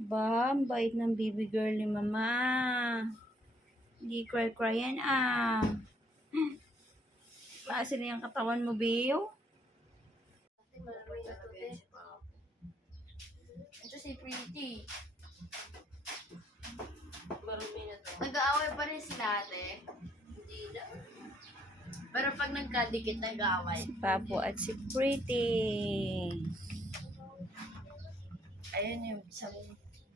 Ba, ang bait ng baby girl ni mama. Hindi cry-cry yan ah. Klase na yung katawan mo, Bill. Ito si Pretty. Nag-aaway pa rin sila ate. Hindi na. Pero pag nagkadikit, nag-aaway. Si Papo at si Pretty. Ayun yung isang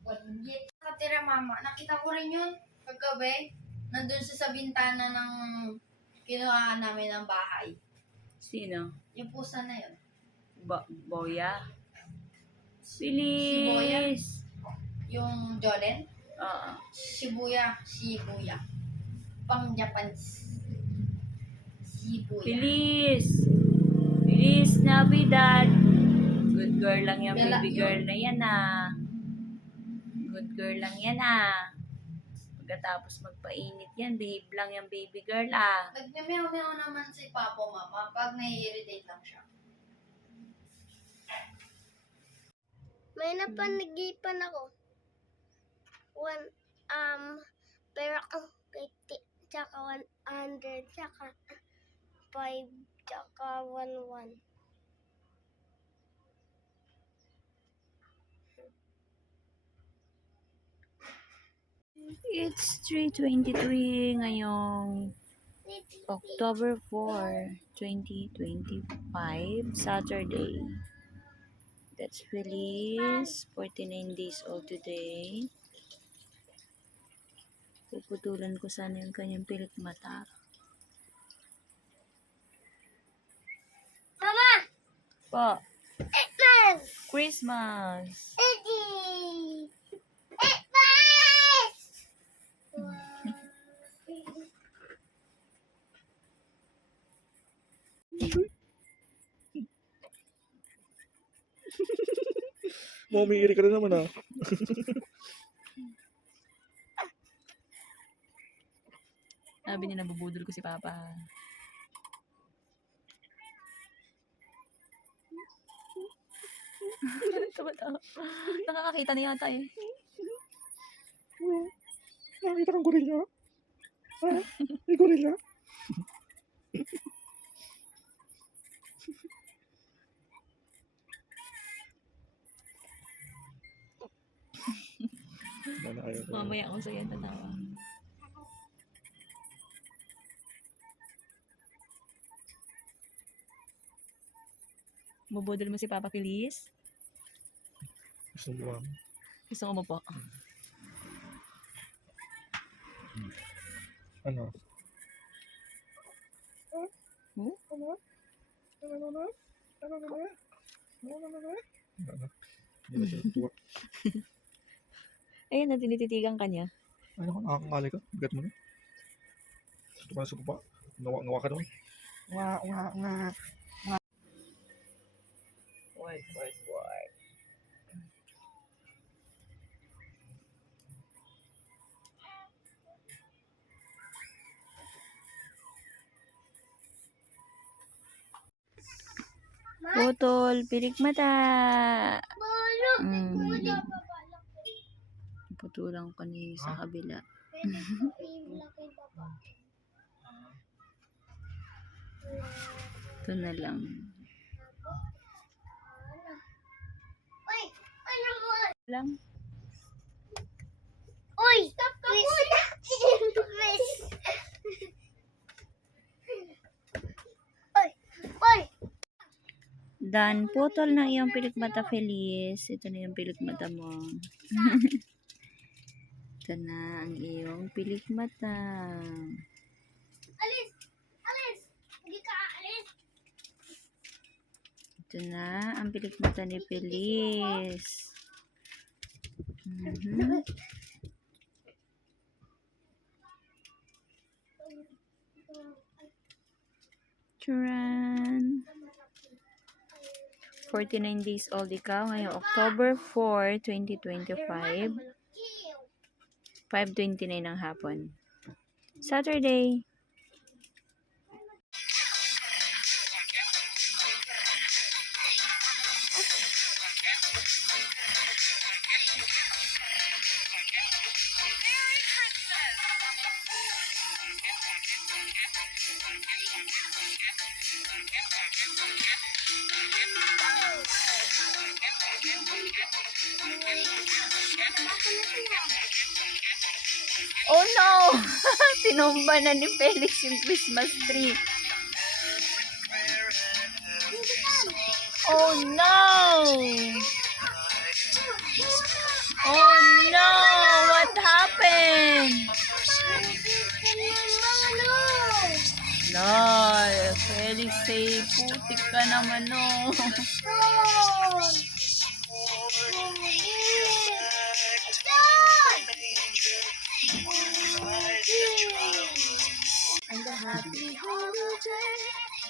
wanggit. Nakatira mama. Nakita ko rin yun kagabi. Nandun sa bintana ng kinuhaan namin ng bahay. Sino? Yung pusa na yun. Boya? Si Boya. Bilis! Yung Jolen. Oo. Shibuya. Pang Japanese. Shibuya. Bilis! Bilis Navidad! Good girl lang yung Gala baby yun. girl na yan ah. Good girl lang yan ah. Pagkatapos magpainit yan, behave lang yung baby girl ah. Nagmemeow-meow naman si Papo mama pag nai-irritate lang siya. May napanagipan ako. Pero ang 50, tsaka 100, tsaka 5, tsaka 11. It's 3:23 ngayong October 4, 2025, Saturday. That's Feliz, 49 days old today. Puputulan ko sana yung kanyang pilik mata. Mama! Po, Christmas! Christmas! Eddie! Christmas! Umiiri ka na naman ah. Sabi niya nabubudol ko si Papa. Tawa-tawa. Nakakakita na yata eh. Nakakita kang gorilla? Ha? May gorilla? Mamaya ako sa'yo tatawa. Bubudol mo si Papa Feliz? Gusto mo ba? Gusto ko mo po. Ano? Hmm? Ano? Hindi na siya natuwa. Ayun na, tinititigan ka niya. Ano ka? Nakakakali ka? Bigat mo na. Gusto ka na sa baba? Ngawa ka doon? Nga. Word. Putol, pilik mata. Putulang ko ni sa kabila. Ito na lang. Lang. Uy! Stop ka muna! Uy! Dan, putol na iyong pilik mata, Feliz. Ito na yung pilik mata mo. Ito na ang iyong pilik mata. Alis! Hindi ka aalis! Ito na ang pilik mata ni Feliz. Charan! 49 days old ikaw ngayong October 4, 2025. 5:29 ng hapon. Saturday. Oh no! Tinumba na ni Felix yung Christmas tree. Oh no! Oh no! What happened? Lol, Felix say, putik ka naman no. And the happy holiday,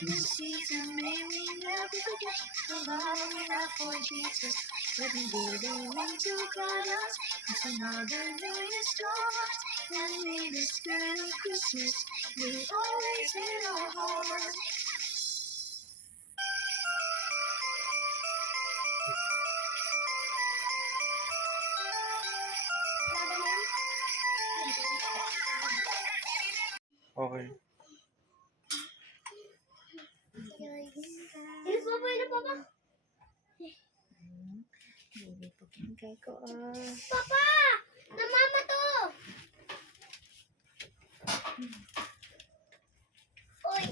this season may we never forget the love we have for Jesus. Every day they want to guide us, it's another new year start. And may the spirit of Christmas be always in our hearts. Okay. Ilis mo po yun, Papa. Baby, pagkingkay ko Papa! Na mama to! Uy!